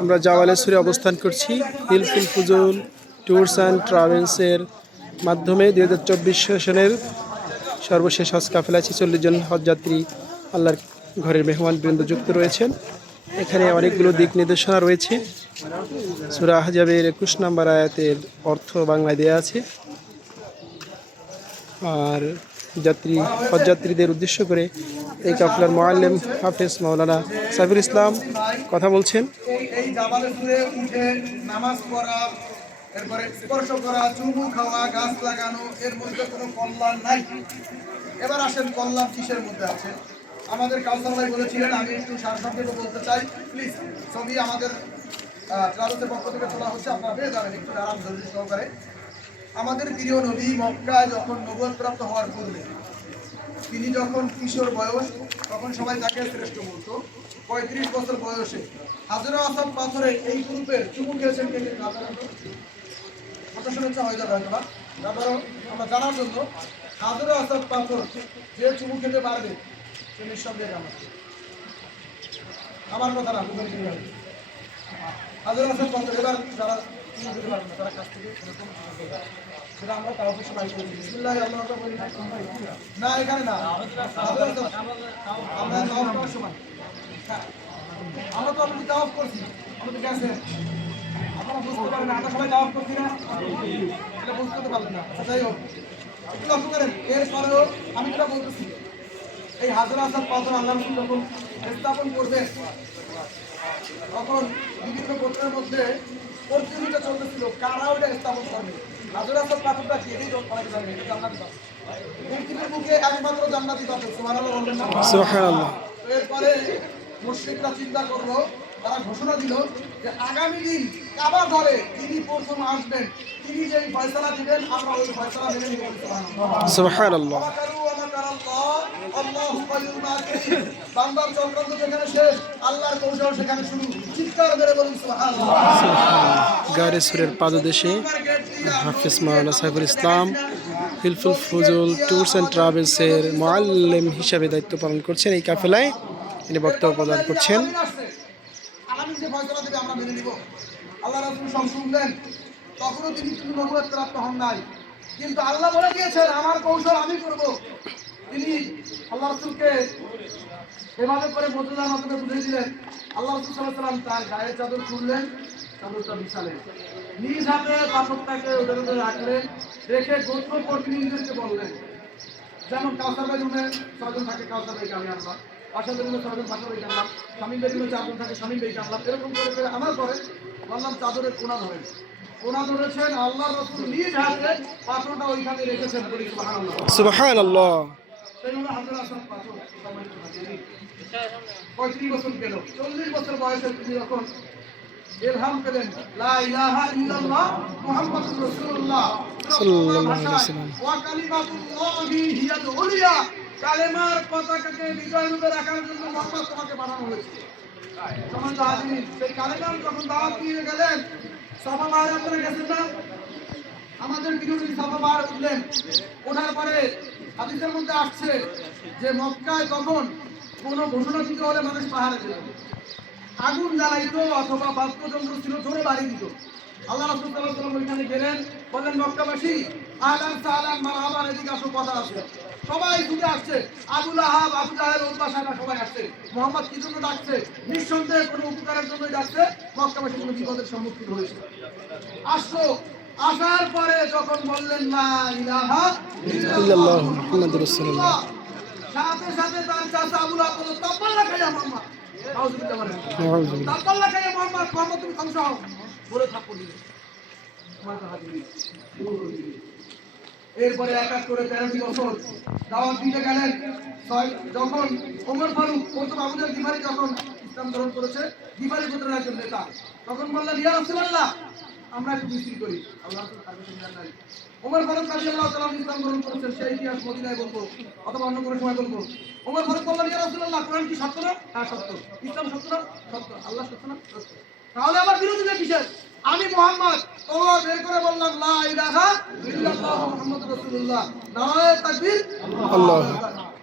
আমরা জাওয়ালেশ্বরে অবস্থান করছি। হিলফুল ফুজুল ট্যুরস অ্যান্ড ট্রাভেলসের মাধ্যমে দুই হাজার চব্বিশ সেশনের সর্বশেষ হজ কাফেলা ছেচল্লিশ জন হজযাত্রী আল্লাহর ঘরের মেহমান বৃন্দ যুক্ত রয়েছেন। এখানে অনেকগুলো দিক নির্দেশনা রয়েছে। সুরা হাজাবের একুশ নম্বর আয়াতের অর্থ বাংলায় দেওয়া আছে। আর যাত্রী হজযাত্রীদের উদ্দেশ্য করে এই কাফলার মোয়াল্লেম হাফেজ মাওলানা সাবির ইসলাম কথা বলছেন। এবার আসেন কল্যাণ কিসের মধ্যে আছে? আমাদের কাউন্সিলর ভাই বলেছিলেন, আমি একটু সারসংক্ষেপে বলতে চাই। প্লিজ, ছবি আমাদের ট্রাভেলসের পক্ষ থেকে তোলা হচ্ছে। আপনারা পেয়ে যাবেন, একটু আরাম ধৈর্য সহকারে। আমাদের প্রিয় নবী মক্কায় যখন নবপ্রাপ্ত হওয়ার পূর্বে, তিনি যখন কিশোর বয়স, তখন সবাই তাকে শ্রেষ্ঠ বলতো। পঁয়ত্রিশ বছর বয়সে হাজারো আসব পাথরে এই গ্রুপের চুমু খেয়েছেন কে শুনেছে হয়ে যাবে হয়তো বা আমরা জানার জন্য হাজারো আসব পাথর যে চুমু খেতে পারবে, সে নিঃসন্দেহে আমার আমার কথা না হাজারো আসব পাথর, এবার যারা কাছ। সেটা আমরা কাউকে কিছু নাই করেছি বিসমিল্লাহি বলি না। না আমরা তাওয়াফ করার সময়। আমরা তো অলরেডি তাওয়াফ করছি আমরা তো গেছে আপনারা বুঝতে পারেন আমরা সবাই তাওয়াফ করছি না এটা বুঝতে পারলেন না যাই হোক একটু লক্ষ্য করেন এরপরেও আমি যেটা বলতেছি এই হাজার হাজার পাথর আল্লাহ যখন স্থাপন করবে তখন বিভিন্ন গোত্রের মধ্যে প্রতিযোগিতা চলতেছিল। কারা ওটা স্থাপন করবে? হাজার আসাদ পাথরটা কি? এটাই করা যাবে এটা জান্নাতি পাথর পৃথিবীর বুকে একমাত্র জান্নাতি পাথর সুবহানাল্লাহ না? সুবহানাল্লাহ। এরপরে মুশরিকরা চিন্তা করল তারা ঘোষণা দিল যে আগামী দিন কাবা ঘরে তিনি প্রথম আসবেন তিনি যেই ফয়সালা দিবেন আমরা ওই ফয়সালা মেনে নিব সুবহানাল্লাহ। আমাকারু আমাকারাল্লাহ, আল্লাহু খায়রুল মাকিরিন। বান্দার চক্রান্ত যেখানে শেষ আল্লাহর কৌশল সেখানে শুরু। চিৎকার করে বলুন সুবহানাল্লাহ। পাদদেশে হাফিজ মাওলানা সাইফুল ইসলাম হিলফুল ফুজুল ট্যুরস অ্যান্ড ট্রাভেলসের মোয়াল্লেম হিসাবে দায়িত্ব পালন করছেন এই কাফেলায়। তিনি বক্তব্য প্রদান করছেন। যে ফয়সালা দেবে আমরা মেনে নিব। আল্লাহ রাসূল সব শুনলেন তখনও তিনি কিন্তু নবুয়ত প্রাপ্ত হন নাই। কিন্তু আল্লাহ বলে দিয়েছেন, আমার কৌশল আমি করব। তিনি আল্লাহ রাসূলকে এভাবে করে মজুদার মাধ্যমে বুঝিয়ে দিলেন। আল্লাহ রাসূল সাল্লাম তার গায়ে চাদর খুললেন, চাদরটা বিছালেন। নিজ হাতে পাথরটাকে ওদের উপরে রাখলেন, রেখে গোত্র প্রতিনিধিদেরকে বললেন যেমন কাউসার ভাই রুমে ছয়জন থাকে, কাউসার আমি আনলাম পাশের রুমে ছয়জন পাশের ভাইকে আনলাম স্বামী রুমে চারজন থাকে স্বামী ভাইকে আনলাম এরকম করে করে আমার পরে বললাম চাদরের কোনা ধরেন কোনা ধরেছেন আল্লাহ রসুল নিজ হাতে পাথরটা ওইখানে রেখেছেন বলি পাথর পঁয়ত্রিশ বছর গেল চল্লিশ বছর বয়সে তিনি যখন এলহাম পেলেন লা ইলাহা ইল্লাল্লাহ মুহাম্মাদুর রাসূলুল্লাহ। সাল্লাল্লাহু আলাইহি ওয়াসাল্লাম। ওয়া কালিমাতুল্লাহি হিয়াল উলিয়া। কালেমার পতাকাকে বিজয় রূপে রাখার জন্য মোহাম্মদ তোমাকে বানানো হয়েছে। সম্মানিত হাজিরিন, সেই কালেমার যখন দাওয়াত নিয়ে গেলেন সভা মায়ের আপনারা গেছেন না? আমাদের বিরোধী সভাবার উঠলেন। ওঠার পরে হাদিসের মধ্যে আসছে যে মক্কায় তখন কোনো ঘোষণা দিতে হলে মানুষ পাহাড়ে যেত আগুন জ্বালাইতো অথবা বাদ্যযন্ত্র ছিল ধরে বাড়ি দিত। আল্লাহ রাসূল সাল্লাল্লাহু ওইখানে গেলেন বললেন মক্কাবাসী আহলান সাহলান মারহাবান এদিকে আসো কথা আছে। সবাই ছুটে আসছে। আবুল আহাব, আবু জাহেল উতবা সাহেবা সবাই আসছে। মোহাম্মদ কি জন্য ডাকছে। নিঃসন্দেহে কোনো উপকারের জন্যই ডাকছে। মক্কাবাসী কোনো বিপদের সম্মুখীন হয়েছে। আসলো আসার পরে যখন বললেন না ইলাহা সাথে সাথে তার আবুল আহাব তাব্বাল্লাহ খাইয়া মোহাম্মদ। তুমি ধ্বংস বলে। এরপরে এক এক করে তেরোটি বছর দাওয়াত দিতে গেলেন। যখন ওমর ফারুক প্রথম আবুজার গিফারি যখন ইসলাম গ্রহণ করেছে, গিফারি পুত্রের একজন নেতা, তখন বললেন, ইয়া রাসূলুল্লাহ, আমরা একটু মিছিল করি। আল্লাহ ওমর ফারুক রাদিয়াল্লাহু তাআলা ইসলাম গ্রহণ করেছেন সেই ইতিহাস মদিনায় বলব অথবা অন্য কোনো সময় বলব। ওমর ফারুক বললেন, ইয়া রাসূলুল্লাহ, কোরআন কি সত্য না? হ্যাঁ সত্য। ইসলাম সত্য না? সত্য। আল্লাহ সত্য না? সত্য। তাহলে আমার বিরোধীটা কিসের? আমি মোহাম্মদ তোমার বের করে বললাম লা ইলাহা ইল্লাল্লাহ মুহাম্মাদুর রাসূলুল্লাহ। নারায়ে তাকবীর। আল্লাহু।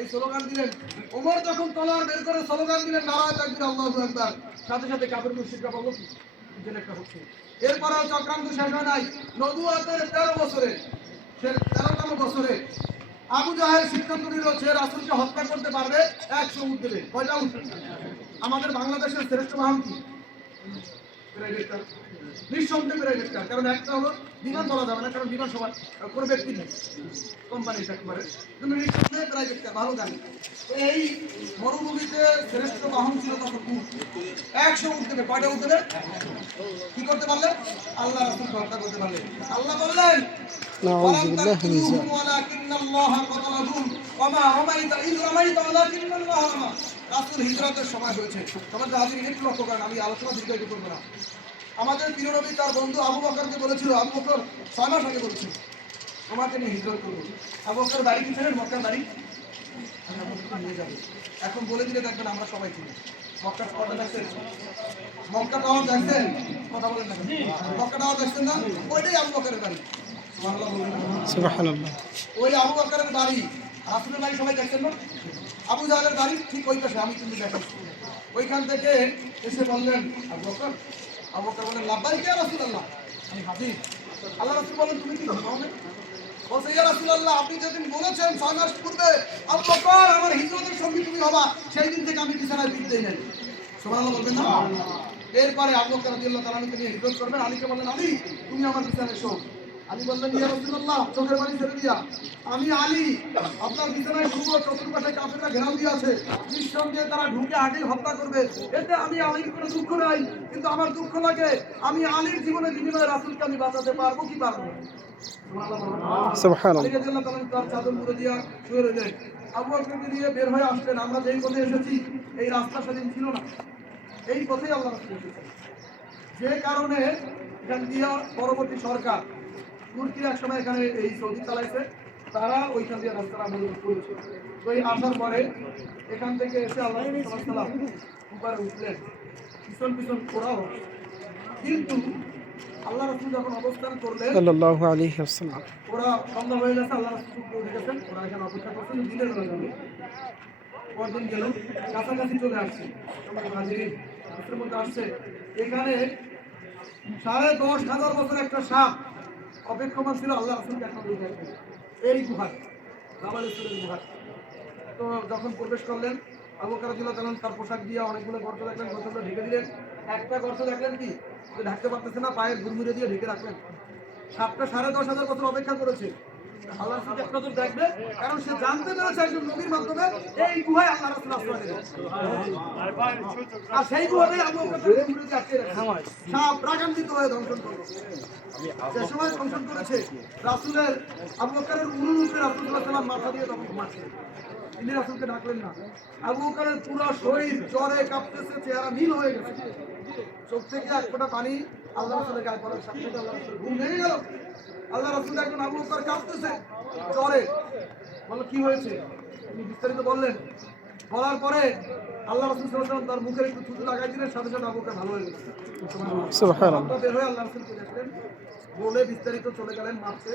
এই স্লোগান দিলেন। ওমর যখন তলোয়ার বের করে স্লোগান দিলেন নারায় তাকবীর আল্লাহু আকবার। সাথে সাথে কাফের মুশরিকরা বলল একটা হচ্ছে। এরপরেও চক্রান্ত শেষ হয় নাই। নবুয়াতের তেরো বছরে সে তেরোতম বছরে আবু জাহেল সিদ্ধান্ত নিল সে রাসূলকে হত্যা করতে পারবে একশো উঠ দেবে কয়টা আমাদের বাংলাদেশের শ্রেষ্ঠ বাহন কি? নিঃসন্দেহে প্রাইভেট কার কারণ একটা হলো বিমান বলা যাবে না কারণ বিমান সবার কোনো ব্যক্তি নেই কোম্পানি একবারে কিন্তু নিঃসন্দেহে প্রাইভেট কার ভালো গান এই মরুভূমিতে শ্রেষ্ঠ বাহন ছিল তখন একশো উঠতে পারে পাটে উঠতে পারে কি করতে পারলে আল্লাহ রাসুল হত্যা করতে পারলে আল্লাহ বললেন আমি আলোচনা দীর্ঘায়িত করব না। আমাদের প্রিয় নবী তার বন্ধু আবু বকরকে বলেছিল আবু বকর ছয় মাস আগে বলেছিল তোমাকে নিয়ে হিজরত করব আবু বকর বাড়ি কি ছিলেন? মক্কার বাড়ি? আমি নিয়ে যাব। এখন বলে দিলে দেখবেন আমরা সবাই চিনি। মক্কার টাওয়ার দেখছেন মক্কা টাওয়ার দেখছেন? কথা বলেন না? মক্কা টাওয়ার দেখছেন না? ওইটাই আবু বকরের বাড়ি। ওই আবু বকরের বাড়ি। রাসূলের বাড়ি সবাই দেখছেন না? আবু জাহেলের বাড়ি ঠিক ওই পাশে আমি কিন্তু দেখাচ্ছি ওইখান থেকে এসে বললেন আবু বকর আবু বকর বললেন লাব্বাইক রাসূলুল্লাহ। আমি হাজির। আল্লাহ রাসূল বলেন তুমি কি ধর্মে বলছে ইয়া রাসূলুল্লাহ আপনি যেদিন বলেছেন ছয় মাস পূর্বে আবু বকর আমার হিজরতের সঙ্গে তুমি হবা সেই দিন থেকে আমি বিছানায় পিঠ দেই নাই। সুবহানাল্লাহ বলবেন না? এরপরে আবু বকর রাদিয়াল্লাহু তাআলা আলীকে নিয়ে হিজরত করবেন। আলীকে বললেন আলী তুমি আমার বিছানায় শোও। আলী বললেন ইয়া রাসূলুল্লাহ চোখের পানি ছেড়ে দিয়া। আমি আলী আপনার বিছানায় শুভ চতুর্পাশে কাফেররা ঘেরাও দিয়ে আছে। নিঃসন্দেহে তারা ঢুকে আগে হত্যা করবে। এতে আমি আলীর কোনো দুঃখ নাই কিন্তু আমার দুঃখ লাগে। আমি আলীর জীবনে বিনিময়ে রাসূলকে আমি বাঁচাতে পারব কি পারব না? সুবহানাল্লাহ। বলবেন না? সুবহানাল্লাহ। আলী রাদিয়াল্লাহু তাআলা তার চাদর মুড়ে দিয়া শুয়ে রইলেন। আবু বকরকে নিয়ে বের হয়ে আসলেন। আমরা যেই পথে এসেছি এই রাস্তা সেদিন ছিল না। এই পথেই আল্লাহ যে কারণে এখান দিয়ে পরবর্তী সরকার তুর্কি এক সময় এখানে এই সৌদি চালাইছে তারা ওইখান দিয়ে রাস্তাটা মূলত করেছে। তো এই আসার পরে এখান থেকে এসে আল্লাহ সাল্লাম উপরে উঠলেন। পিছন পিছন ওরাও কিন্তু আল্লাহ রসুল যখন অবস্থান করলেন সাল্লাল্লাহু আলাইহি ওয়াসাল্লাম। ওরা সন্ধ্যা হয়ে গেছে আল্লাহ রাসূল উঠে গেছেন। ওরা এখানে অপেক্ষা করছেন দিনের বেলা পরদিন গেল কাছাকাছি চলে আসছে। মধ্যে আসছে এখানে সাড়ে দশ হাজার বছর একটা সাপ অপেক্ষমান ছিল, আল্লাহ দেখে এই গুহার রামালেশ্বরের গুহার। তো যখন প্রবেশ করলেন, আবু কারাদিল্লাহ তখন তার পোশাক দিয়ে অনেকগুলো গর্ত দেখলেন, গর্তগুলো ঢেকে দিলেন। একটা গর্ত দেখলেন কি? ঢাকতে পারতেছে না, পায়ের ঘুরমুড়ে দিয়ে ঢেকে রাখলেন। সাপটা সাড়ে দশ হাজার বছর অপেক্ষা করেছে। আল্লাহ রাসূলুল্লাহ মাথা দিয়ে তখন ঘুমাচ্ছে তিনি ডাকলেন না। আবু পুরো শরীর জ্বরে কাঁপতেছে, চেহারা নীল হয়ে গেছে। চোখ থেকে এক ফোঁটা পানি আল্লাহ গায়ে পড়ার সাথে ঘুম ভেঙে গেল। আল্লাহ রাসূল একজন আবু বকর কাঁপতেছে জ্বরে। বলল কি হয়েছে? তিনি বিস্তারিত বললেন। বলার পরে আল্লাহ রাসূল সাল্লাল্লাহু আলাইহি ওয়াসাল্লাম তার মুখে একটু থুতু লাগাই দিলেন সাথে সাথে আবু বকর ভালো হয়ে গেছে। সুবহানাল্লাহ। বের হয়ে আল্লাহ রাসূলকে দেখলেন বলে বিস্তারিত চলে গেলেন মারতে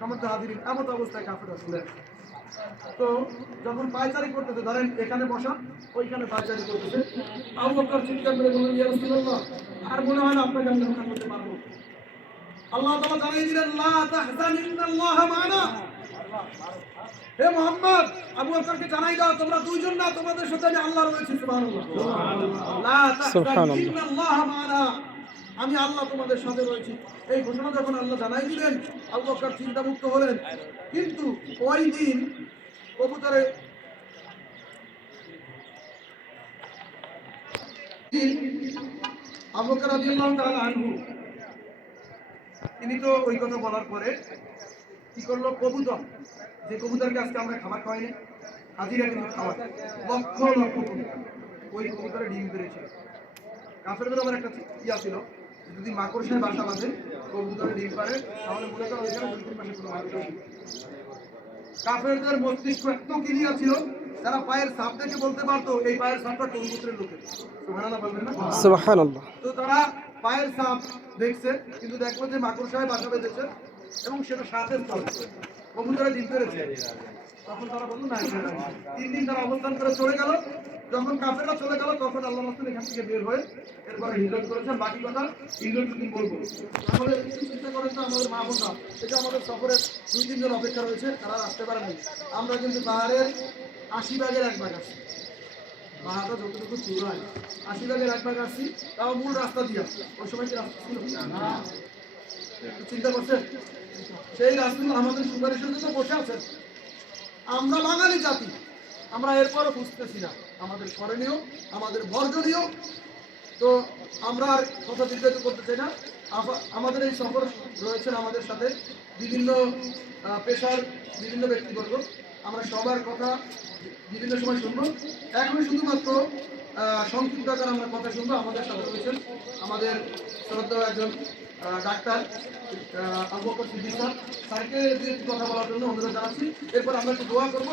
সমস্ত হাজিরিন এমন অবস্থায় কাফের ছিলেন তো যখন পায়চারি করতেছে ধরেন এখানে বসা ওইখানে পায়চারি করতেছে। আবু বকর চিৎকার করে বললেন ইয়া রাসূলুল্লাহ আর মনে হয় না আপনাকে আমি রক্ষা করতে পারব? আল্লাহ তাআলা জানিয়ে দিলেন লা তাহজান ইন্নাল্লাহ মা'ানা। হে মোহাম্মদ আবু বকরকে জানাই দাও তোমরা দুইজন না তোমাদের সাথে আমি আল্লাহ রয়েছি সুবহানাল্লাহ। লা তাহজান ইন্নাল্লাহ মা'ানা। আমি আল্লাহ তোমাদের সাথে রয়েছি। এই ঘোষণা যখন আল্লাহ জানাই দিলেন আবু বকর চিন্তামুক্ত হলেন। কিন্তু ওই দিন কবুতরে আবু বকর রাদিয়াল্লাহু তাআলা আনহু তিনি তো ওই কথা বলার পরে কি করল? কবুতর। যে কবুতরকে আজকে আমরা খাবার খাওয়াইনি হাজিরা কিন্তু খাওয়াই। লক্ষ লক্ষ কবুতর। ওই কবুতরে ডিম পেরেছে। কাফেরদের আবার একটা ইয়া ছিল যদি মাকড়সায় বাসা বাঁধে কবুতরে ডিম পারে তাহলে মনে করো ওইখানে দুই তিন মাসে কোনো মানুষ কাফেরদের মস্তিষ্ক এত ক্লিয়ার ছিল তারা পায়ের সাপ দেখে বলতে পারতো এই পায়ের সাপটা কবুতরের লোকের। সুবহানাল্লাহ বলবেন না? সুবহানাল্লাহ। তো তারা পায়ের সাপ দেখছে, কিন্তু দেখল যে মাকড়সায় বাসা বেঁধেছে এবং সেটা সাথে চলে কবুতরে ডিম পেরেছে, তখন তারা বলল, না তিন দিন তারা অবস্থান করে চলে গেল। যখন কাফেররা চলে গেল, তখন আল্লাহ মাসুল এখান থেকে বের হয়ে এরপরে হিজরত করেছেন বাকি কথা হিজরত যদি বলব। তাহলে চিন্তা করেন তো আমাদের মা বোনরা এটা আমাদের সফরের দুই তিনজন অপেক্ষা রয়েছে, তারা আসতে পারেনি আমরা কিন্তু পাহাড়ের আশি ভাগের এক ভাগ আছি। পাহাড়টা যতটুকু চূড়ায় আশি ভাগের এক ভাগ আসছি তাও মূল রাস্তা দিয়ে। ওই সময় কি রাস্তা ছিল? চিন্তা করছেন? সেই রাসুল আমাদের সুপারিশের জন্য বসে আছেন। আমরা বাঙালি জাতি। আমরা এরপরও বুঝতেছি না। আমাদের স্মরণীয়, আমাদের বর্জনীয়। তো আমরা আর কথা দীর্ঘায়িত করতে চাই না। আমাদের এই সফর রয়েছেন আমাদের সাথে বিভিন্ন পেশার বিভিন্ন ব্যক্তিবর্গ। আমরা সবার কথা বিভিন্ন সময় শুনব। এখন শুধুমাত্র সংক্ষিপ্ত আকার আমরা কথা শুনব। আমাদের সাথে রয়েছেন আমাদের শ্রদ্ধা একজন ডাক্তার আবু বকর সিদ্দিক স্যার। স্যারকে দিয়ে কথা বলার জন্য অনুরোধ জানাচ্ছি। এরপর আমরা একটু দোয়া করব।